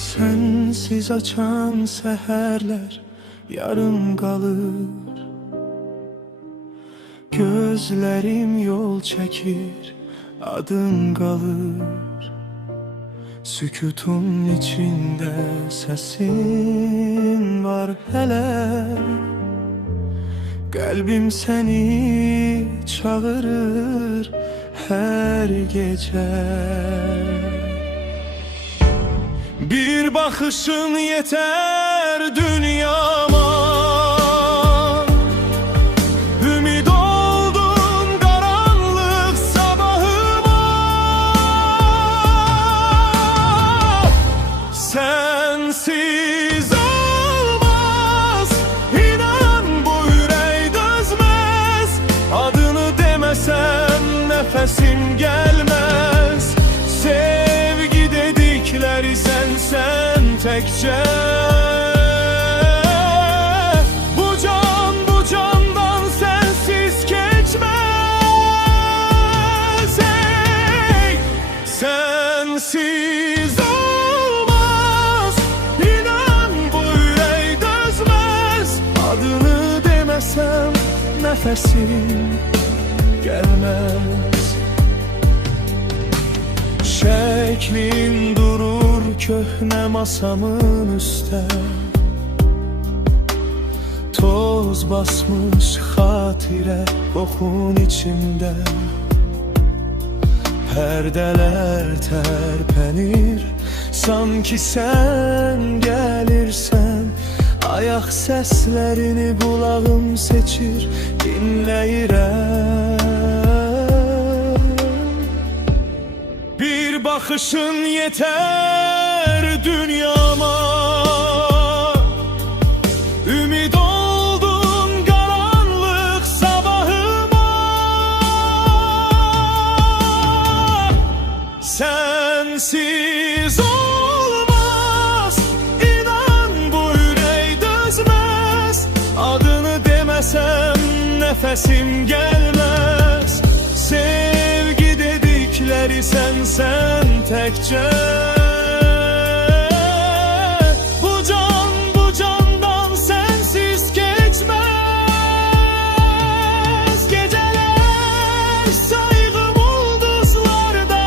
Sensiz açan seherler yarım kalır. Gözlerim yol çekir, adın kalır. Sükutun içinde sesin var hele. Kalbim seni çağırır her gece. Bir bakışın yeter dünyama. Ümit oldun karanlık sabahıma. Sensiz olmaz, inan bu yürek dözmez. Adını demesem nefesim gelmez. Sevgi dedikleri sen tekçe. Bu candan sensiz geçmez. Hey, sensiz olmaz, inan bu yürek dözmez. Adını demesem nefesim gelmez. Şeklin durur köhne masamın üstte. Toz basmış hatire kokun içinde. Perdeler terpenir, sanki sen gelirsen. Ayak seslerini kulağım seçir, dinleyirem. Bir bakışın yeter dünyama. Ümit oldun karanlık sabahıma. Sensiz olmaz, inan bu yürek dözmez. Adını demesem nefesim gelmez. Sevgi dedikleri sen tekçe. Bu candan sensiz geçmez. Geceler saygım ulduzlarda.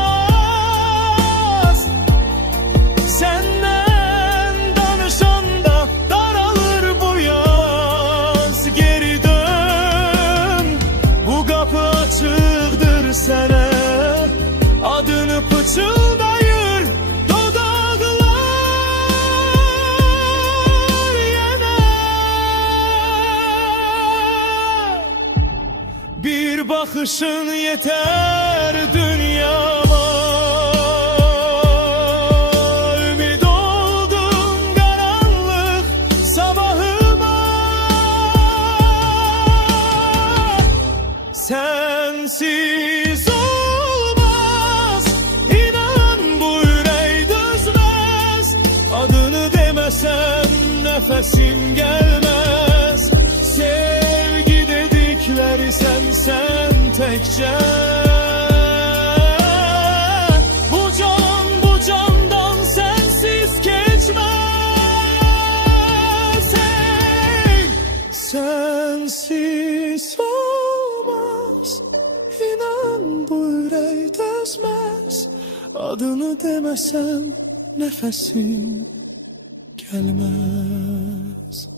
Senden danışanda daralır bu yaz. Geri dön, bu kapı açıktır sana. Adını pıçıldayır dudaklar yine. Bir bakışın yeter dünyama. Ümit oldun karanlık sabahıma. Sensiz nefesim gelmez. Sevgi dedikleri sen tekçe. Bu candan sensiz geçmez. Hey, sensiz olmaz, inan bu yürek dözmez. Adını demesen nefesim gelmez.